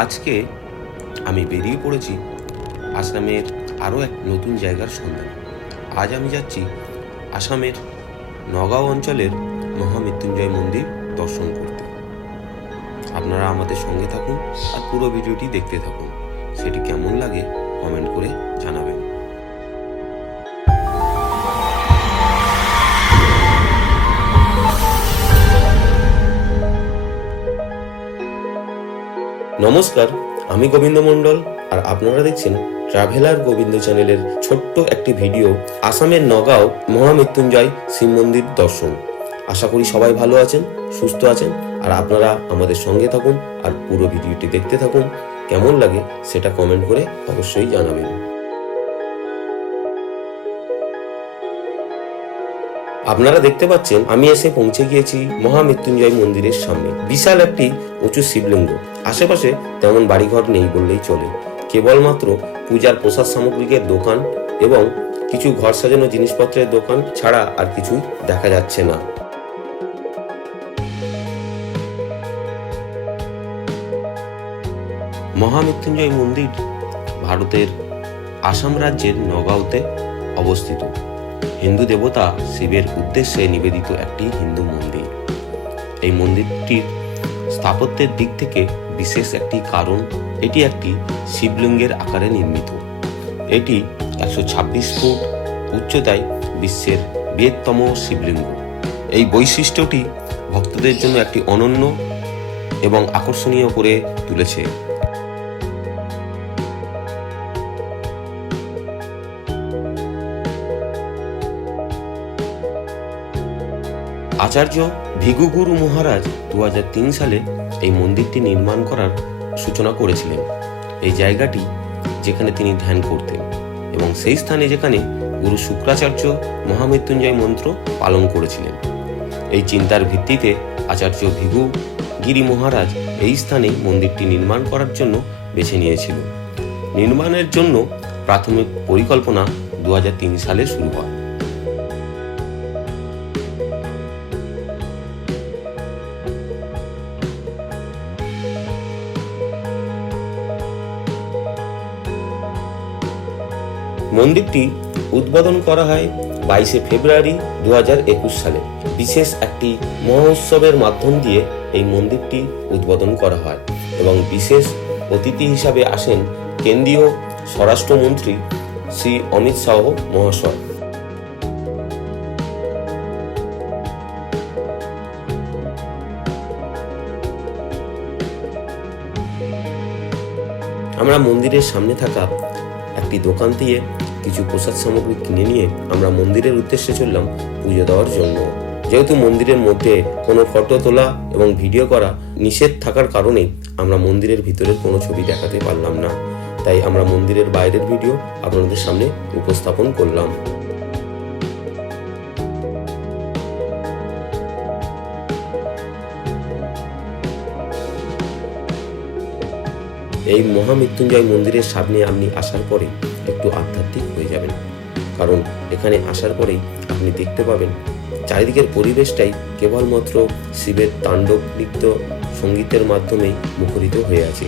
আজকে আমি বেরিয়ে পড়েছি আসামের আরও এক নতুন জায়গার সন্ধানে। আজ আমি যাচ্ছি আসামের নগাঁও অঞ্চলের মহামৃত্যুঞ্জয় মন্দির দর্শন করতে। আপনারা আমাদের সঙ্গে থাকুন আর পুরো ভিডিওটি দেখতে থাকুন। সেটি কেমন লাগে কমেন্ট করে জানাবেন। নমস্কার, আমি গোবিন্দ মন্ডল আর আপনারা দেখছেন ট্রাভেলার গোবিন্দ চ্যানেলের ছোট্ট একটি ভিডিও, আসামের নগাঁও মহামৃত্যুঞ্জয় শিব মন্দির দর্শন। আশা করি সবাই ভালো আছেন, সুস্থ আছেন, আর আপনারা আমাদের সঙ্গে থাকুন আর পুরো ভিডিওটি দেখতে থাকুন। কেমন লাগে সেটা কমেন্ট করে অবশ্যই জানাবেন। আপনারা দেখতে পাচ্ছেন, আমি এসে পৌঁছে গিয়েছি মহামৃত্যুঞ্জয় মন্দিরের সামনে। বিশাল একটি উঁচু শিবলিঙ্গ। আশেপাশে তেমন বাড়িঘর নেই বললেই চলে। কেবলমাত্র পূজার প্রসাদ সামগ্রিকের দোকান এবং কিছু ঘর সাজানো জিনিসপত্রের দোকান ছাড়া আর কিছুই দেখা যাচ্ছে না। মহামৃত্যুঞ্জয় মন্দির ভারতের আসাম রাজ্যের নগাঁওতে অবস্থিত। হিন্দু দেবতা শিবের উদ্দেশ্যে নিবেদিত একটি হিন্দু মন্দির। এই মন্দিরটির স্থাপত্যের দিক থেকে বিশেষ একটি কারণ, এটি একটি শিবলিঙ্গের আকারে নির্মিত। এটি একশো ছাব্বিশ ফুট উচ্চতায় বিশ্বের বৃহত্তম শিবলিঙ্গ। এই বৈশিষ্ট্যটি ভক্তদের জন্য একটি অনন্য এবং আকর্ষণীয় করে তুলেছে। আচার্য ভিগুগুরু মহারাজ দু হাজার তিন সালে এই মন্দিরটি নির্মাণ করার সূচনা করেছিলেন। এই জায়গাটি যেখানে তিনি ধ্যান করতেন এবং সেই স্থানে যেখানে গুরু শুক্রাচার্য মহামৃত্যুঞ্জয় মন্ত্র পালন করেছিলেন। এই চিন্তার ভিত্তিতে আচার্য ভিগু গিরি মহারাজ এই স্থানে মন্দিরটি নির্মাণ করার জন্য বেছে নিয়েছিল। নির্মাণের জন্য প্রাথমিক পরিকল্পনা দু হাজার তিন সালে শুরু হয়। মন্দিরটি উদ্বোধন করা হয় বাইশে ফেব্রুয়ারি দুই হাজার একুশ সালে। বিশেষ একটি মহোৎসবের মাধ্যম দিয়ে এই মন্দিরটি উদ্বোধন করা হয় এবং বিশেষ অতিথি হিসাবে আসেন কেন্দ্রীয় স্বরাষ্ট্রমন্ত্রী শ্রী অমিত শাহ মহাশয়। আমরা মন্দিরের সামনে থাকা একটি দোকান দিয়ে কিছু প্রসাদ সামগ্রী কিনে নিয়ে আমরা মন্দিরের উদ্দেশ্যে চললাম পুজো দেওয়ার জন্য। যেহেতু মন্দিরের মধ্যে কোনো ফটো তোলা এবং ভিডিও করা নিষেধ থাকার কারণে আমরা মন্দিরের ভিতরের কোনো ছবি দেখাতে পারলাম না। তাই আমরা মন্দিরের বাইরের ভিডিও আপনাদের সামনে উপস্থাপন করলাম। এই মহামৃত্যুঞ্জয় মন্দিরের সামনে আপনি আসার পরে একটু আধ্যাত্মিক হয়ে যাবেন। কারণ এখানে আসার পরেই আপনি দেখতে পাবেন চারিদিকের পরিবেশটাই কেবলমাত্র শিবের তাণ্ডব নৃত্য সঙ্গীতের মাধ্যমে মুখরিত হয়ে আছে।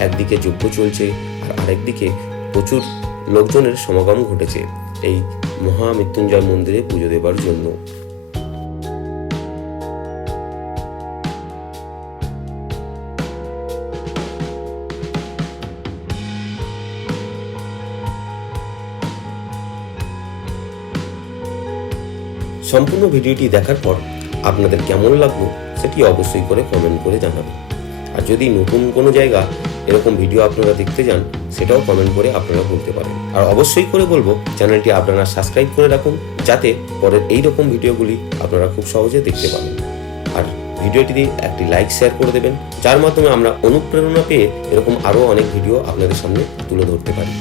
একদিকে যজ্ঞ চলছে আর আরেকদিকে প্রচুর লোকজনের সমাগম ঘটেছে এই মহামৃত্যুঞ্জয় মন্দিরে পুজো দেবার জন্য। সম্পূর্ণ ভিডিওটি দেখার পর আপনাদের কেমন লাগল সেটি অবশ্যই করে কমেন্ট করে জানাবেন। আর যদি নতুন কোনো জায়গা এরকম ভিডিও আপনারা দেখতে যান, সেটাও কমেন্ট করে আপনারা বলতে পারেন। আর অবশ্যই করে বলব, চ্যানেলটি আপনারা সাবস্ক্রাইব করে রাখুন, যাতে পরের এই রকম ভিডিওগুলি আপনারা খুব সহজে দেখতে পাবেন। আর ভিডিওটিতে একটি লাইক শেয়ার করে দেবেন, যার মাধ্যমে আমরা অনুপ্রেরণা পেয়ে এরকম আরও অনেক ভিডিও আপনাদের সামনে তুলে ধরতে পারি।